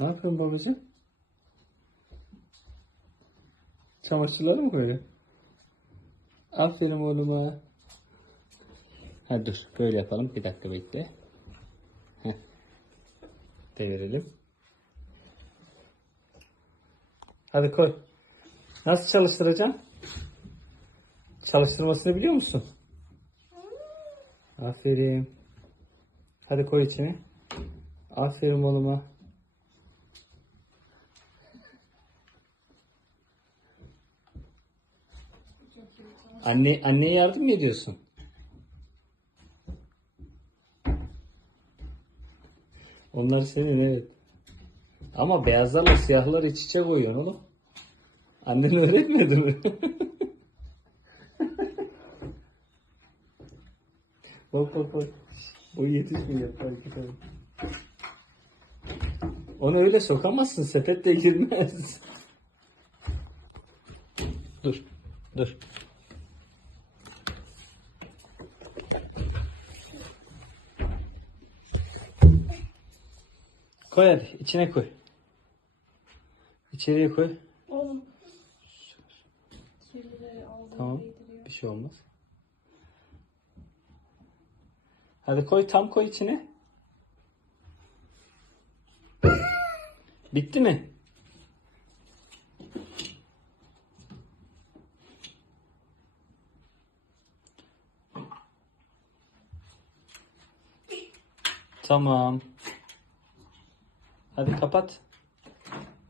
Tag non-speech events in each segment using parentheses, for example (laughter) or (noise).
Ne yapıyorsun babacığım? Çamaşırları mı koyuyor? Aferin oğluma. Ha dur böyle yapalım. Bir dakika bekle. Devirelim. Hadi koy. Nasıl çalıştıracaksın? Çalıştırmasını biliyor musun? Aferin. Hadi koy içine. Aferin oğluma. Anne anneye yardım mı ediyorsun? Onlar senin evet. Ama beyazlarla siyahlar iç içe koyuyorsun oğlum. Annen öğretmedi mi? (laughs) bak bak bak. O yetişmiyor. Onu öyle sokamazsın. Sepette girmez. (laughs) Dur. Dur. Koy hadi. içine koy. İçeriye koy. Oğlum. Aldı. Tamam. değdiriyor. Bir şey olmaz. Hadi koy tam koy içine. Bitti mi? Tamam. Hadi kapat.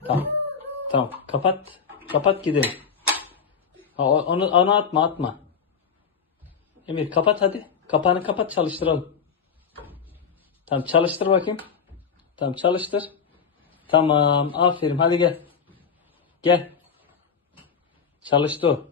Tamam. Tamam. Kapat. Kapat gidelim. Ha, onu, onu atma atma. Emir kapat hadi. Kapağını kapat çalıştıralım. Tamam çalıştır bakayım. Tamam çalıştır. Tamam aferin hadi gel. Gel. Çalıştı o.